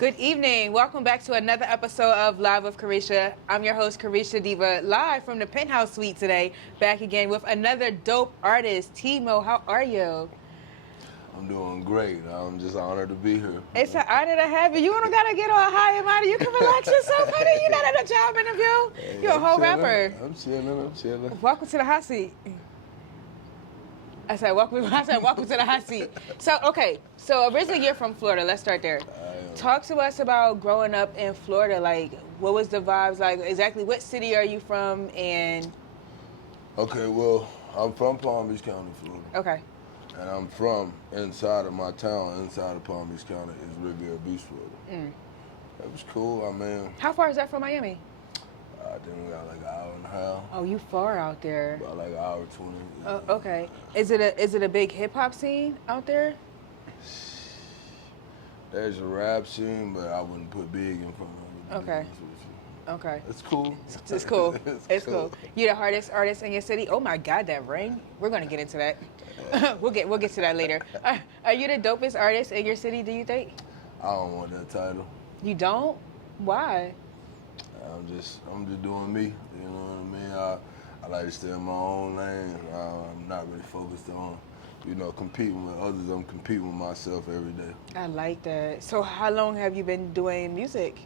Good evening. Welcome back to another episode of Live with Carisha. I'm your host, Carisha Diva, live from the Penthouse Suite today. Back again with another dope artist, T-Moe. How are you? I'm doing great. I'm just honored to be here. It's an honor to have you. You don't gotta get all high and mighty. You can relax yourself, honey. You're not at a job interview. Hey, You're a whole chilling. rapper. I'm chilling. Welcome to the hot seat. I said, welcome to the hot seat. So originally you're from Florida. Let's start there. Talk to us about growing up in Florida. Like, what was the vibes like? Exactly what city are you from? And Okay, well, I'm from Palm Beach County, Florida. okay. And I'm from inside of my town, inside of Palm Beach County, is Riviera Beach, Florida. That was cool. I mean, How far is that from Miami? I think we got like an hour and a half. Oh, you far out there. About like an hour 20. Oh, okay. Is it a big hip hop scene out there? There's a rap scene, but I wouldn't put big in front of it. Okay. Okay. It's cool. It's cool. It's cool. You the hardest artist in your city? Oh my God, that ring. We're gonna get into that. We'll get to that later. Are you the dopest artist in your city? Do you think? I don't want that title. You don't? Why? I'm just doing me. You know what I mean? I like to stay in my own lane. I'm not really focused on, competing with others. I'm competing with myself every day. I like that. So how long have you been doing music?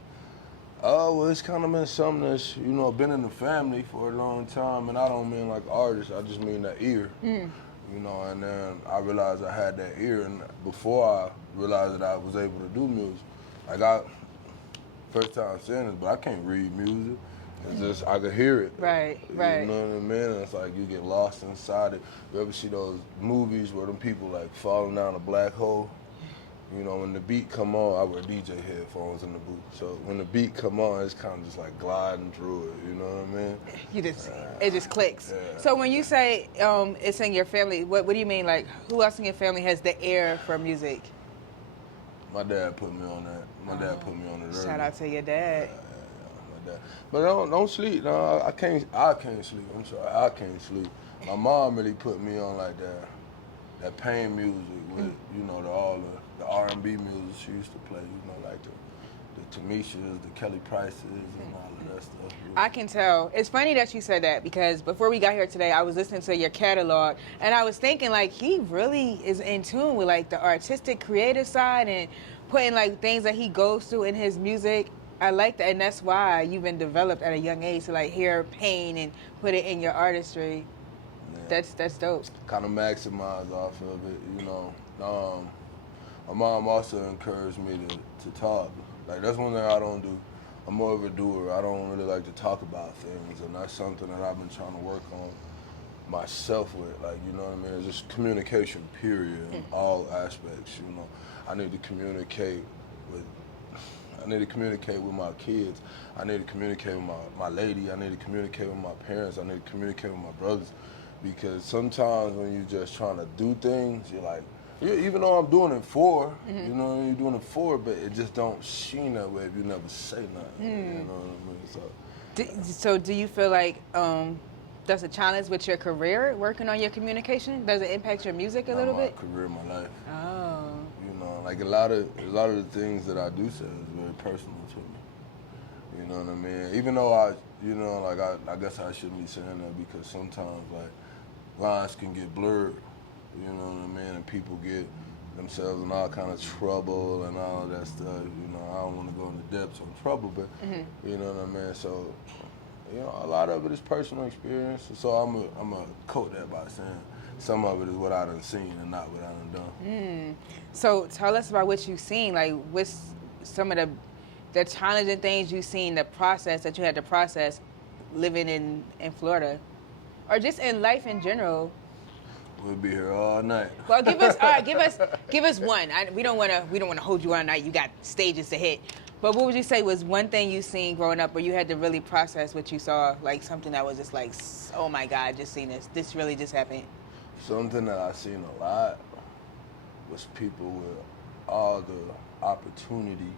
Well, it's kind of been something that's, been in the family for a long time, and I don't mean like artist. I just mean that ear. And then I realized I had that ear, and before I realized that I was able to do music, first time saying this, but I can't read music. It's just, I could hear it. Right. You know what I mean? And it's like you get lost inside it. You ever see those movies where them people like falling down a black hole? When the beat come on, I wear DJ headphones in the booth. So when the beat come on, it's kind of just like gliding through it. You know what I mean? It just clicks. Yeah. So when you say it's in your family, what do you mean? Like, who else in your family has the ear for music? My dad put me on that. My dad put me on it early. Shout out to your dad. My dad. But don't sleep. No, I can't sleep. I'm sorry, I can't sleep. My mom really put me on like that pain music with all the R&B music she used to play. Like the Tamishas, the Kelly Prices, and all of that stuff. I can tell. It's funny that you said that because before we got here today, I was listening to your catalog and I was thinking like he really is in tune with like the artistic, creative side and putting like things that he goes through in his music. I like that, and that's why you've been developed at a young age to like hear pain and put it in your artistry. Yeah. That's dope. Kind of maximize off of it, My mom also encouraged me to talk. Like, that's one thing I don't do. I'm more of a doer. I don't really like to talk about things, and that's something that I've been trying to work on myself with. Like, you know what I mean? It's just communication, period, in all aspects, I need to communicate with my kids. I need to communicate with my lady. I need to communicate with my parents. I need to communicate with my brothers. Because sometimes when you're just trying to do things, you're like, even though I'm doing it for, you're doing it for, but it just don't sheen that way if you never say nothing. You know what I mean? So do you feel like that's a challenge with your career, working on your communication? Does it impact your music a little bit? My career, my life. Oh. Like a lot of the things that I do say is very personal to me. You know what I mean? Even though I guess I shouldn't be saying that because sometimes like lines can get blurred. You know what I mean? And people get themselves in all kind of trouble and all that stuff. I don't want to go into depths on trouble, but you know what I mean? So, a lot of it is personal experience. So I'm a quote that by saying some of it is what I done seen and not what I done done. So tell us about what you've seen. Like, what's some of the challenging things you've seen, the process that you had to process living in Florida, or just in life in general. We'll be here all night. Well, give us one. We don't want to hold you all night. You got stages to hit. But what would you say was one thing you seen growing up where you had to really process what you saw, like something that was just like, oh my God, I just seen this. This really just happened. Something that I seen a lot was people with all the opportunity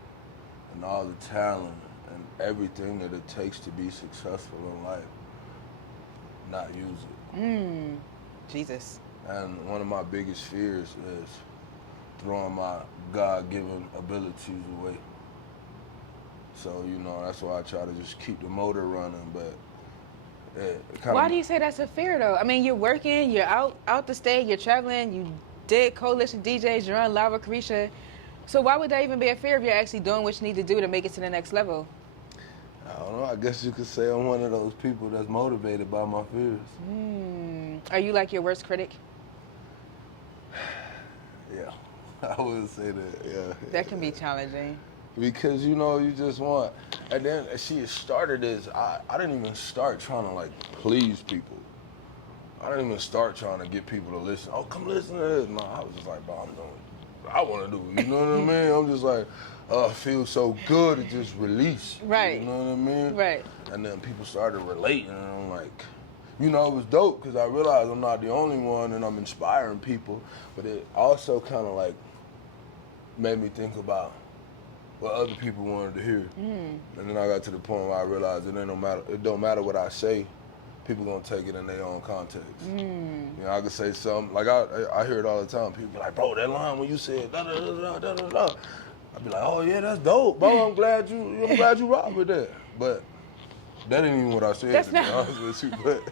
and all the talent and everything that it takes to be successful in life, not use it. Jesus. And one of my biggest fears is throwing my God-given abilities away. So, you know, that's why I try to just keep the motor running. But it kind Why of. do you say that's a fear though? I mean, you're working, you're out the state, you're traveling, you did Coalition DJs, you're on Live with Carisha. So why would that even be a fear if you're actually doing what you need to do to make it to the next level? I don't know. I guess you could say I'm one of those people that's motivated by my fears. Are you like your worst critic? Yeah, I would say that. Yeah. That can be challenging. Because, you know, you just want, and then she started as, I didn't even start trying to like please people. I didn't even start trying to get people to listen. Oh, come listen to this. No, I was just like, bro, I'm doing what I want to do. You know what I mean? I'm just like, it feels so good to just release. Right. You know what I mean? Right. And then people started relating, and I'm like, you know, it was dope because I realized I'm not the only one and I'm inspiring people. But it also kind of like made me think about what other people wanted to hear. And then I got to the point where I realized it don't matter what I say, people gonna take it in their own context. You know, I could say something, like I hear it all the time, people be like, bro, that line when you said da da da da da da, I'd be like, oh yeah, that's dope, bro, I'm glad you rock with that. But that ain't even what I said, That's to be honest with you. But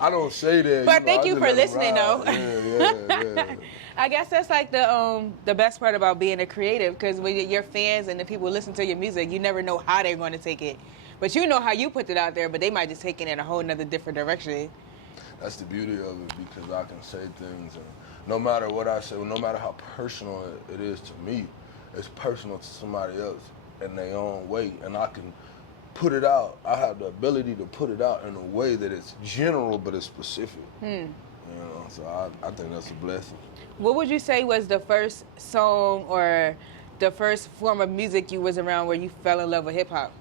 I don't say that. But you know, thank I you just for let it listening, ride. though. Yeah. I guess that's like the best part about being a creative, because when your fans and the people who listen to your music, you never know how they're going to take it. But you know how you put it out there, but they might just take it in a whole nother different direction. That's the beauty of it, because I can say things, and no matter what I say, no matter how personal it is to me, it's personal to somebody else in their own way, and I can put it out. I have the ability to put it out in a way that it's general, but it's specific. You know, so I think that's a blessing. What would you say was the first song or the first form of music you was around where you fell in love with hip hop?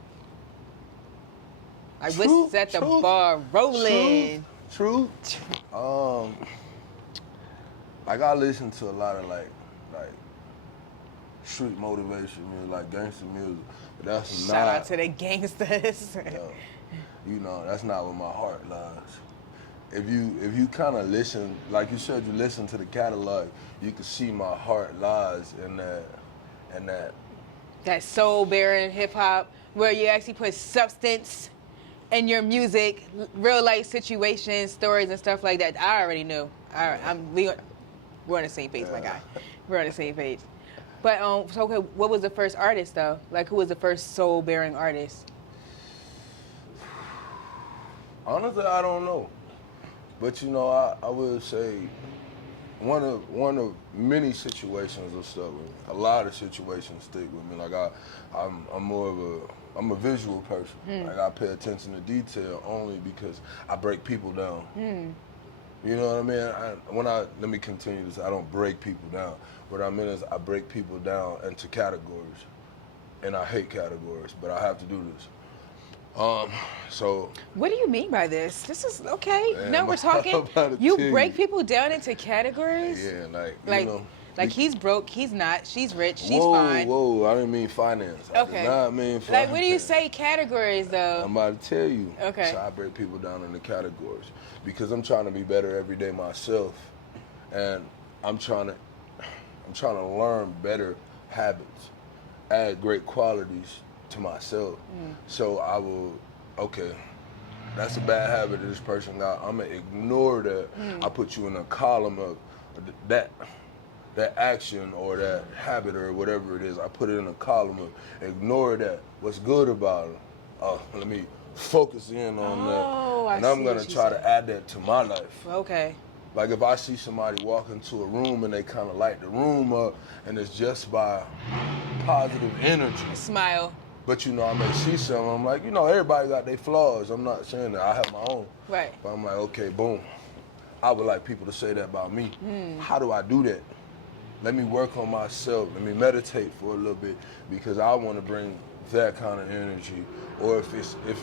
Like, what set the bar rolling? True. Like I listen to a lot of like street motivation music, like gangster music, but that's Shout not. out to the gangsters. You know, that's not where my heart lies. If you kind of listen, like you said, you listen to the catalog, you can see my heart lies in that. That soul-bearing hip-hop, where you actually put substance in your music, real life situations, stories, and stuff like that. I already knew. We're on the same page, my guy. We're on the same page. But so okay, what was the first artist though? Like, who was the first soul-bearing artist? Honestly, I don't know. But you know, I would say one of many situations will stuck with me. A lot of situations stick with me. Like I'm a visual person. Like I pay attention to detail only because I break people down. You know what I mean? Let me continue this. I don't break people down. What I mean is I break people down into categories, and I hate categories, but I have to do this. So. What do you mean by this? This is okay. Man, now we're talking. You break people down into categories? Yeah, like, you know. Like he's broke, he's not, she's rich, she's whoa, fine. Whoa, I didn't mean finance. Okay. I did not mean finance. Like, when do you say categories though? I'm about to tell you. Okay. So I break people down into categories because I'm trying to be better every day myself, and I'm trying to learn better habits, add great qualities to myself. So I will, okay, that's a bad habit that this person got. I'm gonna ignore that. I put you in a column of that action or that habit or whatever it is. I put it in a column of ignore that. What's good about it? Let me focus in on that. And I'm gonna try to add that to my life. Okay. Like if I see somebody walk into a room and they kind of light the room up, and it's just by positive energy. Smile. But you know, I may see something, I'm like, you know, everybody got their flaws. I'm not saying that, I have my own. Right. But I'm like, okay, boom. I would like people to say that about me. How do I do that? Let me work on myself. Let me meditate for a little bit because I want to bring that kind of energy. Or if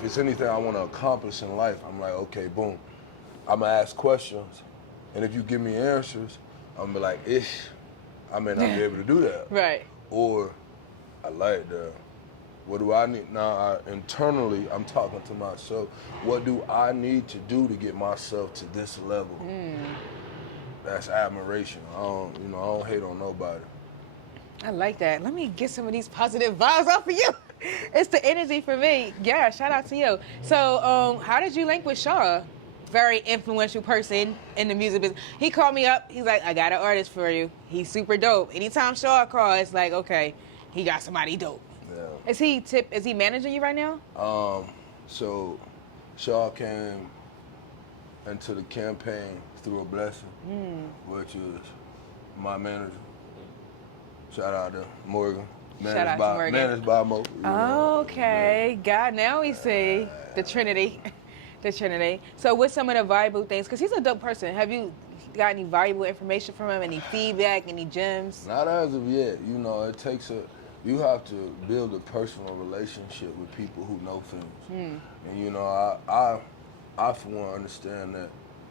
it's anything I want to accomplish in life, I'm like, okay, boom. I'm gonna ask questions, and if you give me answers, I'm gonna be like, ish. I may not be able to do that. Right. Or I like that. What do I need now? Internally, I'm talking to myself. What do I need to do to get myself to this level? That's admiration. I don't hate on nobody. I like that. Let me get some of these positive vibes off of you. It's the energy for me. Yeah, shout out to you. So, how did you link with Shaw? Very influential person in the music business. He called me up. He's like, I got an artist for you. He's super dope. Anytime Shaw calls, it's like, okay, he got somebody dope. Yeah. Is he managing you right now? So Shaw came into the campaign through a blessing, which is my manager. Shout out to Morgan. Shout out to Morgan. Managed by Mo. Okay, God, now we see the Trinity. The Trinity. So what's some of the valuable things? Because he's a dope person. Have you got any valuable information from him? Any feedback? Any gems? Not as of yet. You know, it takes you have to build a personal relationship with people who know films. And you know, I for one understand that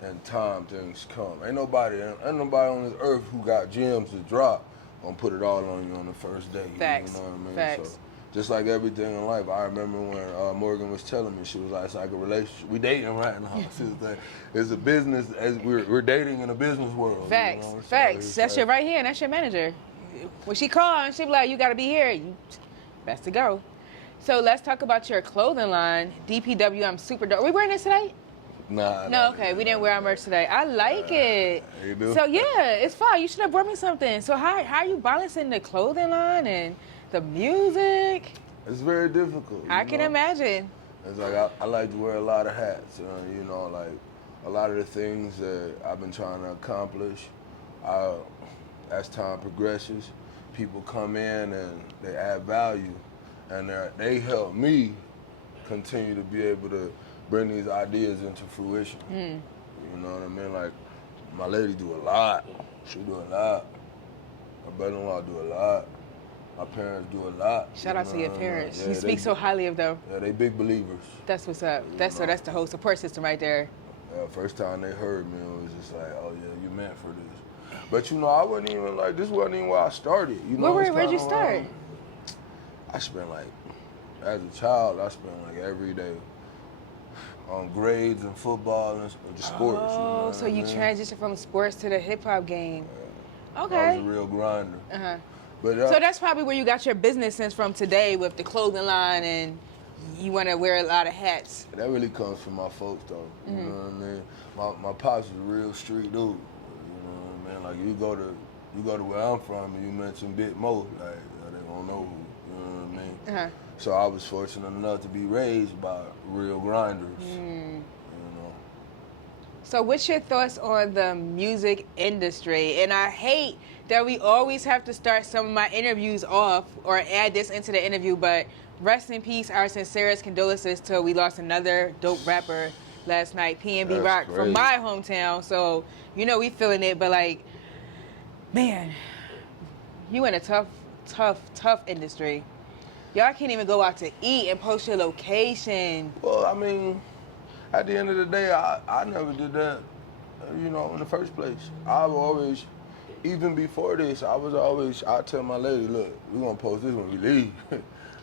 in time things come. Ain't nobody on this earth who got gems to drop gonna put it all on you on the first day. Facts. You know what I mean? Facts. So, just like everything in life, I remember when Morgan was telling me, she was like, it's like a relationship. We dating right now. It's a business, as we're dating in a business world. Facts, you know? facts. So That's your right hand. That's your manager. When she called, she be like, you got to be here. You best to go. So let's talk about your clothing line, DPW. I'm super dope. Are we wearing this today? Nah. No, okay. We didn't wear our merch today. I like it. You do? So yeah, it's fine. You should have brought me something. So how are you balancing the clothing line and the music? It's very difficult. I can imagine. It's like I like to wear a lot of hats. You know, like a lot of the things that I've been trying to accomplish. As time progresses, people come in and they add value, and they help me continue to be able to bring these ideas into fruition. You know what I mean? Like my lady do a lot. She do a lot. My brother-in-law do a lot. My parents do a lot. Shout out to your parents. Yeah, you speak so highly of them. Yeah, they big believers. That's what's up. That's the whole support system right there. Yeah, first time they heard me, it was just like, oh yeah, you meant for this. But you know, I wasn't even like, this wasn't even where I started. You know, where'd you start? I spent like, as a child, I spent like every day on grades and football and just sports. Oh, you know so you transitioned from sports to the hip hop game. Yeah. Okay. I was a real grinder. Uh-huh. But, so that's probably where you got your business sense from today with the clothing line, and you want to wear a lot of hats. That really comes from my folks, though. You know what I mean? My pops was a real street dude. You know what I mean? Like you go to where I'm from, and you mention Big Mo, like they don't know who. You know what I mean? Uh-huh. So I was fortunate enough to be raised by real grinders. You know. So what's your thoughts on the music industry? And I hate that we always have to start some of my interviews off or add this into the interview, but rest in peace, our sincerest condolences to we lost another dope rapper last night, P&B Rock, crazy. from my hometown. So, you know, we feeling it, but like, man, you in a tough industry. Y'all can't even go out to eat and post your location. Well, I mean, at the end of the day, I never did that, you know, in the first place. I've always, even before this, I tell my lady, look, we're going to post this when we leave.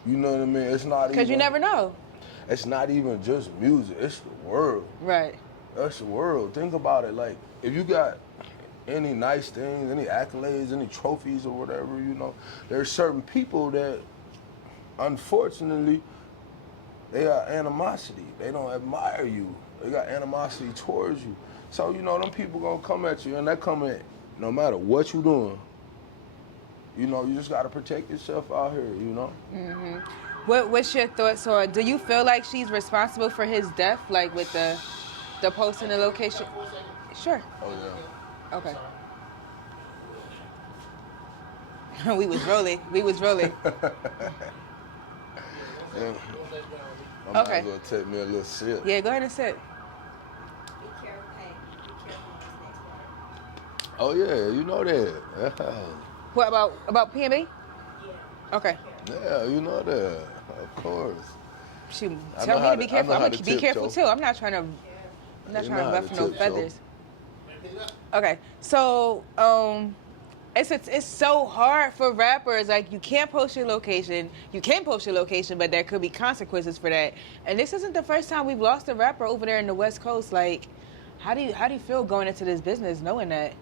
You know what I mean? It's not even. Because you never know. It's not even just music. It's the world. Right. That's the world. Think about it. Like, if you got any nice things, any accolades, any trophies or whatever, you know, there's certain people that, unfortunately, they got animosity. They don't admire you. They got animosity towards you. So, you know, them people gonna come at you, and they come at no matter what you doing. You know, you just gotta protect yourself out here, you know? Mm-hmm. What's your thoughts on, do you feel like she's responsible for his death, like with the post and the location? Sure. Oh, yeah. Okay. We was rolling. Yeah. I Okay. might as well take me a little sip. Yeah, go ahead and sit. Oh yeah, you know that. What about P&B? Yeah. Okay. Yeah, you know that. Of course. Shoot, tell me to be careful. I'm gonna be careful too. I'm not trying to ruffle no feathers. Okay, so it's so hard for rappers. Like, you can't post your location. You can post your location, but there could be consequences for that. And this isn't the first time we've lost a rapper over there in the West Coast. Like, how do you feel going into this business knowing that?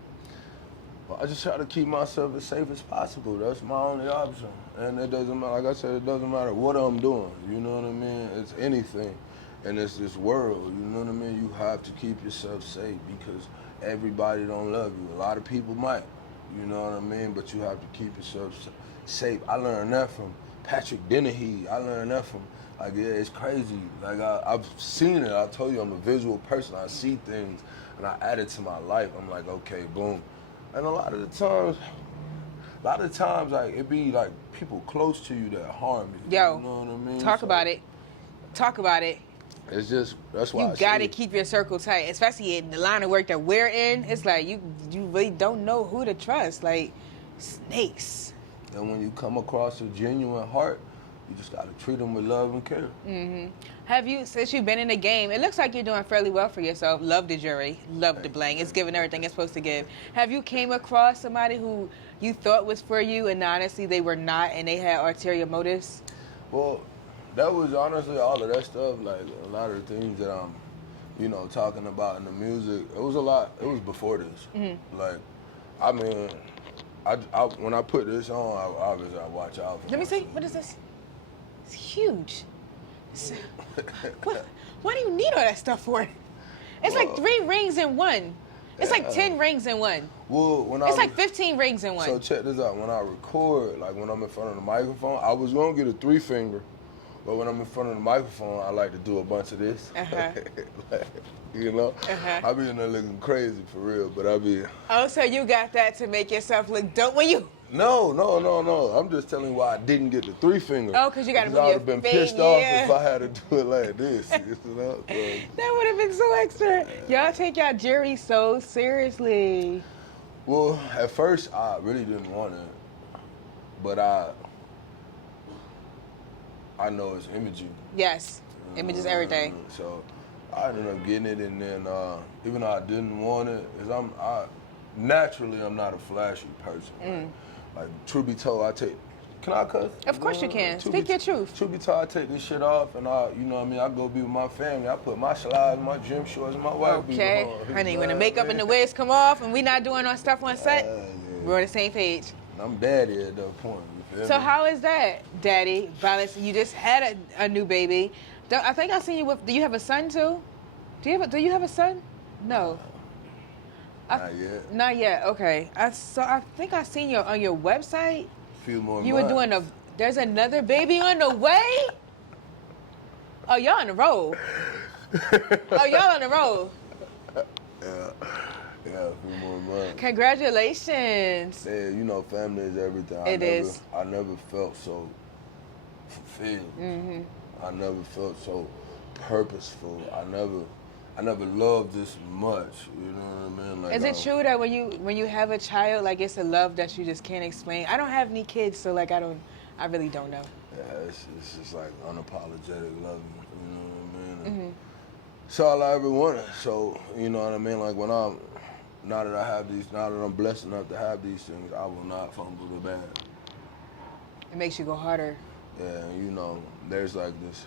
But I just try to keep myself as safe as possible. That's my only option. And it doesn't matter, like I said, it doesn't matter what I'm doing. You know what I mean? It's anything. And it's this world, you know what I mean? You have to keep yourself safe because everybody don't love you. A lot of people might, you know what I mean? But you have to keep yourself safe. I learned that from Patrick Dennehy. I learned that from, like, yeah, it's crazy. Like, I've seen it. I told you I'm a visual person. I see things, and I add it to my life. I'm like, okay, boom. And a lot of the times, like, it be, like, people close to you that harm you. Yo, you know what I mean? Talk about it. Talk about it. It's just, that's why you gotta keep your circle tight, especially in the line of work that we're in. It's like you really don't know who to trust, like snakes. And when you come across a genuine heart, you just gotta treat them with love and care. Mm-hmm. Have you, since you've been in the game, it looks like you're doing fairly well for yourself. Love the jury, love the bling. It's giving everything it's supposed to give. Have you came across somebody who you thought was for you and honestly they were not and they had ulterior motives? Well, that was honestly all of that stuff, like a lot of the things that I'm, you know, talking about in the music. It was a lot, it was before this. Mm-hmm. Like, I mean, I when I put this on, obviously I watch out for Let me see, what is this? It's huge. Why do you need all that stuff for? It's like 3 rings in one. It's like 10 rings in one. Well, it's like 15 rings in one. So check this out. When I record, like when I'm in front of the microphone, I was gonna get a 3-finger, but when I'm in front of the microphone, I like to do a bunch of this. Like, you know, I be in there looking crazy for real, but I be. Oh, so you got that to make yourself look dope when you. No. I'm just telling you why I didn't get the 3-finger. Oh, because you got to move I would your have been finger. pissed off if I had to do it like this. You know? So, that would have been so extra. Y'all take y'all jury so seriously. Well, at first, I really didn't want it. But I know it's imaging. Yes. Image is everything. So I ended up getting it, and then even though I didn't want it, naturally I'm not a flashy person. Like, truth be told, can I cuss? Of course you can. Speak your truth. Truth be told, I take this shit off and you know what I mean, I go be with my family. I put my slides, my gym shorts, and my wife be okay. Honey, when the makeup and the wigs come off and we not doing our stuff on set, we're on the same page. I'm daddy at that point. So how is that, Daddy? Violence. You just had a new baby. I think I seen you with. Do you have a son too? Do you have a son? No. Not yet. Not yet. Okay. I think I seen you on your website. Few more. You were doing There's another baby on the way. Oh, y'all on the road. Y'all on the road. Yeah, a few more months. Congratulations. Yeah, you know, family is everything. I never felt so fulfilled. Mm-hmm. I never felt so purposeful. I never loved this much. You know what I mean? Like, is it true that when you have a child, like it's a love that you just can't explain? I don't have any kids, so like I really don't know. Yeah, it's just like unapologetic love. You know what I mean? Mm-hmm. It's all I ever wanted. So you know what I mean? Like now that I'm blessed enough to have these things, I will not fumble the bag. It makes you go harder. Yeah, you know, there's like this.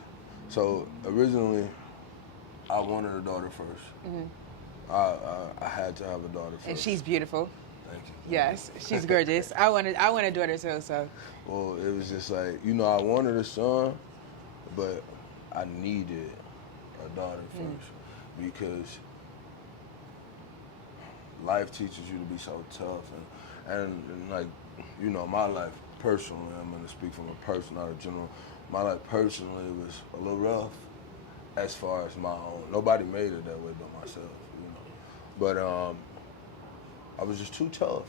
So originally, I wanted a daughter first. Mm-hmm. I had to have a daughter first. And she's beautiful. Thank you. Yes, she's gorgeous. I want a daughter too. So. Well, it was just like, you know, I wanted a son, but I needed a daughter first because life teaches you to be so tough and like, you know, my life personally, I'm gonna speak from a person, not a general. My life personally was a little rough as far as my own. Nobody made it that way but myself, you know. But I was just too tough,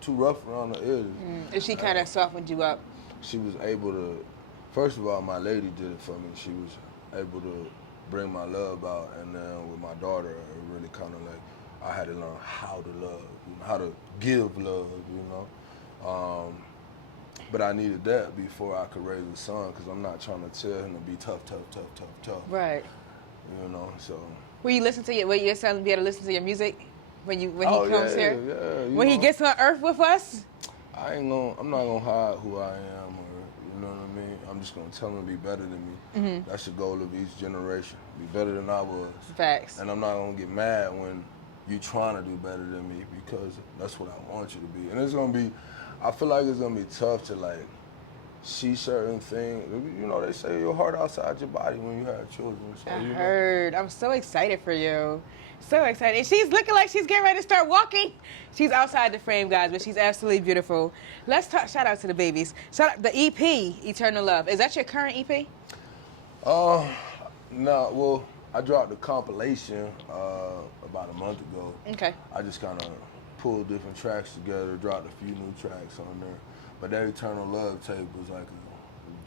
too rough around the edges. And she kind of softened you up. She was able to, first of all, my lady did it for me. She was able to bring my love out, and then with my daughter, it really kind of like, I had to learn how to love, you know, how to give love, you know. But I needed that before I could raise a son, because I'm not trying to tell him to be tough. Right. You know, so. Will your son be able to listen to your music when he comes here? Yeah. When he gets on Earth with us? I'm not gonna hide who I am, or you know what I mean. I'm just gonna tell him to be better than me. Mm-hmm. That's the goal of each generation. Be better than I was. Facts. And I'm not gonna get mad when you trying to do better than me because that's what I want you to be. And it's gonna be, I feel like it's gonna be tough to like see certain things. You know, they say your heart outside your body when you have children. So, I you know. heard. I'm so excited for you. So excited. And she's looking like she's getting ready to start walking. She's outside the frame, guys, but she's absolutely beautiful. Let's talk. Shout out to the babies. Shout out the EP, Eternal Love. Is that your current EP? No, well, I dropped a compilation about a month ago. Okay. I just kind of pulled different tracks together, dropped a few new tracks on there. But that Eternal Love tape was like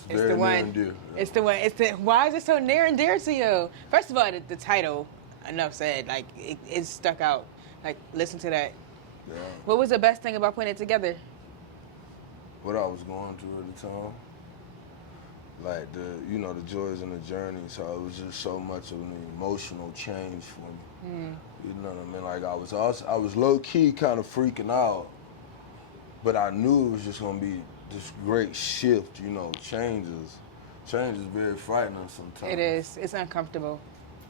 very near and dear. It's the one. Why is it so near and dear to you? First of all, the title, enough said, like, it stuck out. Like, listen to that. Yeah. What was the best thing about putting it together? What I was going through at the time. Like the joys and the journey. So it was just so much of an emotional change for me. You know what I mean? Like I was low key kind of freaking out, but I knew it was just gonna be this great shift. You know, change is very frightening sometimes. It is. It's uncomfortable,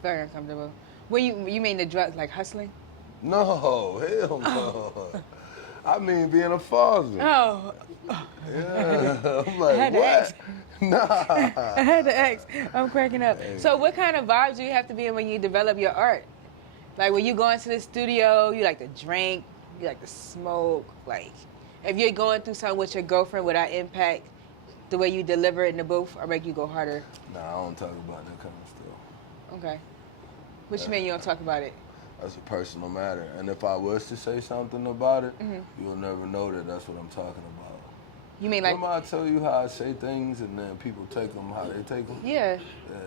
very uncomfortable. When you mean the drugs, like hustling? No, hell no. I mean being a father. Oh. Yeah. I'm like, I had to what? ask. Nah. I had to ask. I'm cracking up. Hey. So what kind of vibes do you have to be in when you develop your art? Like when you go into the studio, you like to drink, you like to smoke. Like if you're going through something with your girlfriend, would that impact the way you deliver it in the booth or make you go harder? Nah, I don't talk about that kind of stuff. Okay. What you mean you don't talk about it? That's a personal matter. And if I was to say something about it, you'll never know that that's what I'm talking about. You mean like... Remember I tell you how I say things and then people take them how they take them? Yeah.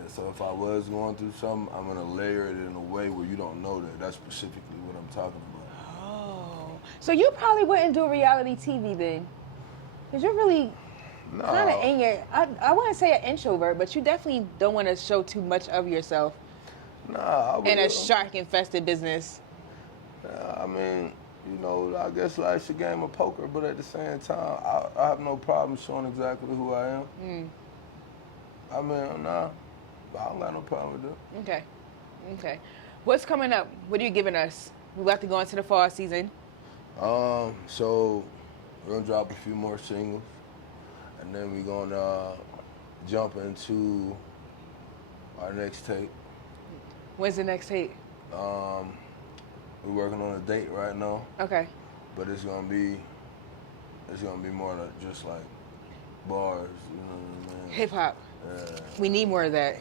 So if I was going through something, I'm going to layer it in a way where you don't know that. That's specifically what I'm talking about. Oh. So you probably wouldn't do reality TV then? Because you're really kind of in your... I wouldn't say an introvert, but you definitely don't want to show too much of yourself. Nah, I would. In a shark-infested business. I mean... You know, I guess life's a game of poker, but at the same time, I have no problem showing exactly who I am. I mean, nah, I don't got no problem with that. Okay. What's coming up? What are you giving us? We're about to go into the fall season. So we're gonna drop a few more singles, and then we're gonna jump into our next tape. When's the next tape? We're working on a date right now. Okay. But it's gonna be more like just like bars, you know what I mean? Hip hop. We need more of that.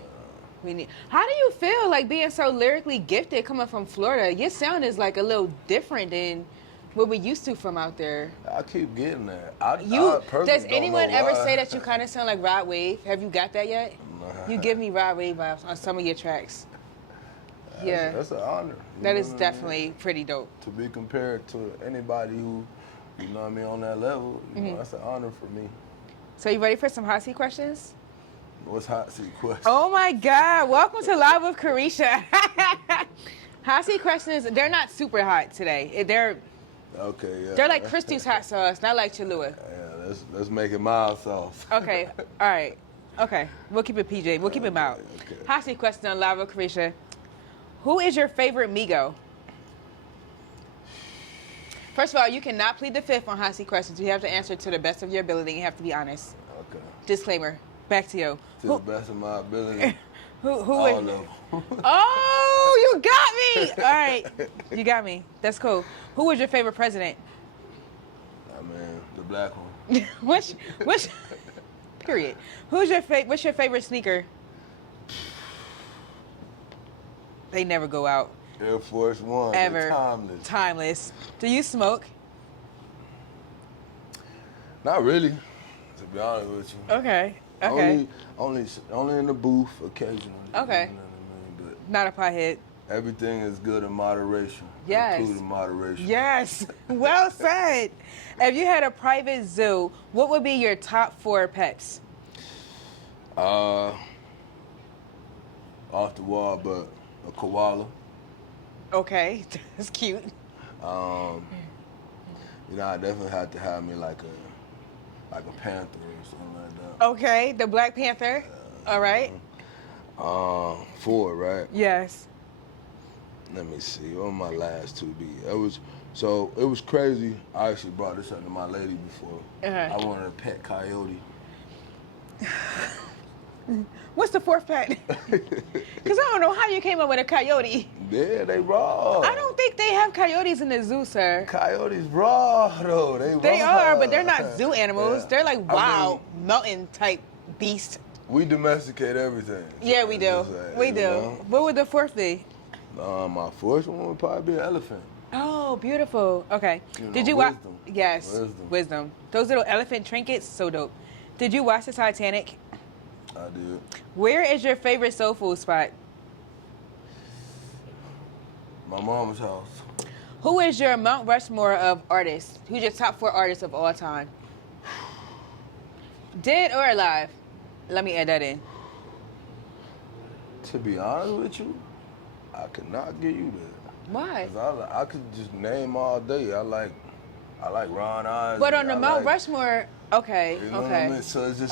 How do you feel like being so lyrically gifted coming from Florida? Your sound is like a little different than what we used to from out there. I keep getting that. Does anyone ever say that you kind of sound like Rod Wave? Have you got that yet? Nah. You give me Rod Wave vibes on some of your tracks. Yeah. That's an honor. That is definitely pretty dope. To be compared to anybody who, you know what I mean, on that level, you know, that's an honor for me. So you ready for some hot seat questions? What's hot seat questions? Oh my God, welcome to Live with Carisha. Hot seat questions, they're not super hot today. They're like Christy's hot sauce, not like Cholula. Yeah, let's make it mild sauce. Okay, all right. Okay, we'll keep it PJ. We'll keep it mild. Okay. Hot seat question on Live with Carisha. Who is your favorite Migo? First of all, you cannot plead the fifth on hot seat questions. You have to answer to the best of your ability. You have to be honest. Okay. Disclaimer. Back to you. To the best of my ability. Who all is? of them. Oh, you got me. All right, you got me. That's cool. Who was your favorite president? I mean, the black one. Which? Period. What's your favorite sneaker? They never go out. Air Force One. Ever. Timeless. Timeless. Do you smoke? Not really, to be honest with you. Okay. Only in the booth occasionally. Okay. You know what I mean? Not a pothead. But everything is good in moderation. Yes. Including moderation. Yes. Well said. If you had a private zoo, what would be your top 4 pets? Off the wall, but a koala. Okay, that's cute. You know, I definitely have to have me like a panther or something like that. Okay, the Black Panther. All right. 4, right? Yes. Let me see. What my last two be? It was crazy. I actually brought this up to my lady before. I wanted a pet coyote. What's the fourth pet? Because I don't know how you came up with a coyote. Yeah, they raw. I don't think they have coyotes in the zoo, sir. Coyotes raw though. They raw. Are, but they're not zoo animals. Yeah. They're like wild, mountain type beast. We domesticate everything. Yeah, we do. We do. Know? What would the fourth be? My fourth one would probably be an elephant. Oh, beautiful. Okay. Did you watch? Yes. Wisdom. Those little elephant trinkets, so dope. Did you watch the Titanic? I did. Where is your favorite soul food spot? My mama's house. Who is your Mount Rushmore of artists? Who's your top 4 artists of all time? Dead or alive? Let me add that in. To be honest with you, I could not give you that. Why? 'Cause I could just name all day. I like Ron Isley. But on the Mount Rushmore, okay, you know okay. What I mean? So it's just,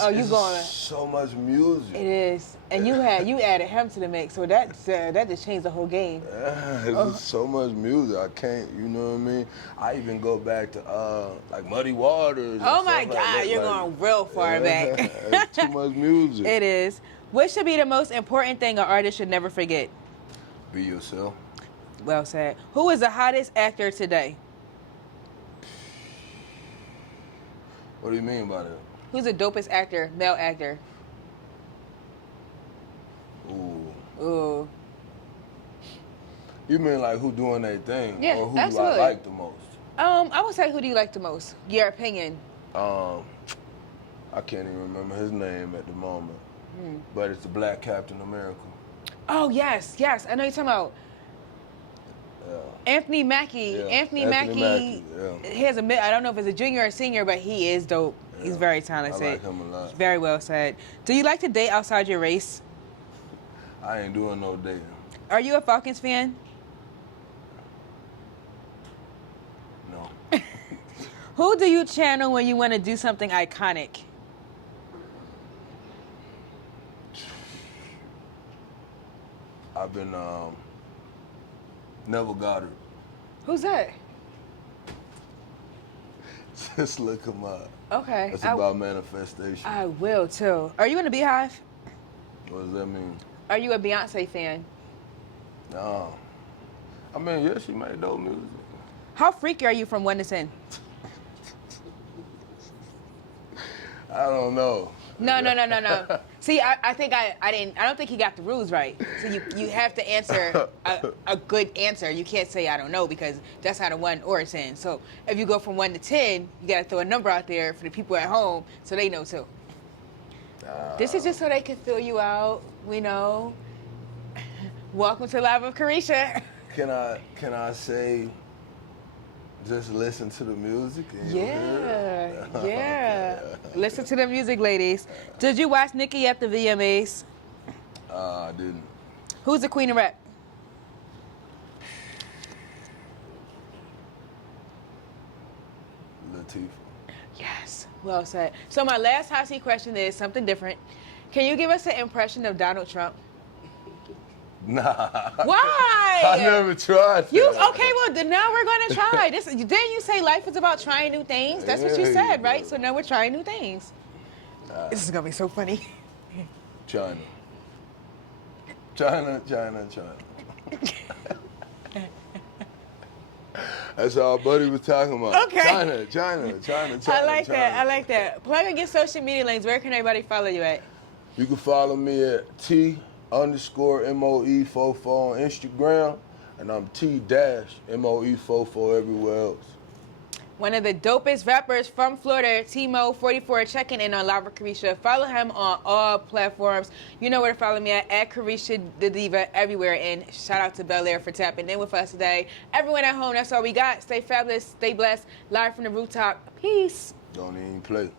so much music. It is, and you added him to the mix, so that just changed the whole game. Yeah, it's just so much music. I can't, you know what I mean? I even go back to like Muddy Waters. Oh my God, you're going real far back. It's too much music. It is. What should be the most important thing an artist should never forget? Be yourself. Well said. Who is the hottest actor today? What do you mean by that? Who's the dopest actor, male actor? Ooh. You mean like who doing their thing? Yeah, or who absolutely. you like the most? I would say, who do you like the most? Your opinion. I can't even remember his name at the moment. But it's the Black Captain America. Oh, yes. I know you're talking about. Anthony Mackie. Yeah. Anthony Mackie. Yeah. He has I don't know if it's a junior or senior, but he is dope. Yeah. He's very talented. I like him a lot. Very well said. Do you like to date outside your race? I ain't doing no dating. Are you a Falcons fan? No. Who do you channel when you want to do something iconic? I've been Neville Goddard. Who's that? Just look him up. Okay. It's about manifestation. I will too. Are you in the Beehive? What does that mean? Are you a Beyonce fan? No. I mean, yeah, she made dope music. How freaky are you from 1 to 10? I don't know. No. See, I think I don't think he got the rules right. So you have to answer a good answer. You can't say I don't know, because that's not a 1 or a 10. So if you go from 1 to 10, you got to throw a number out there for the people at home so they know too. This is just so they can fill you out. We know. Welcome to Live with Carisha. Can I say, just listen to the music? Yeah. Listen to the music, ladies. Did you watch Nicki at the VMAs? I didn't. Who's the queen of rap? Latifah. Yes. Well said. So my last hot seat question is something different. Can you give us an impression of Donald Trump? Nah. Why? I never tried that. Okay, well, then now we're going to try. Didn't you say life is about trying new things? That's what you said, right? So now we're trying new things. This is going to be so funny. China. That's all Buddy was talking about. Okay. China. I like that. Plug in your social media links. Where can everybody follow you at? You can follow me at T_MOE44 on Instagram, and I'm T-MOE44 everywhere else. One of the dopest rappers from Florida, T-Moe 44, checking in on Live with Carisha. Follow him on all platforms. You know where to follow me at Carisha the Diva everywhere. And shout out to Bel Air for tapping in with us today. Everyone at home, that's all we got. Stay fabulous, stay blessed. Live from the rooftop. Peace. Don't even play.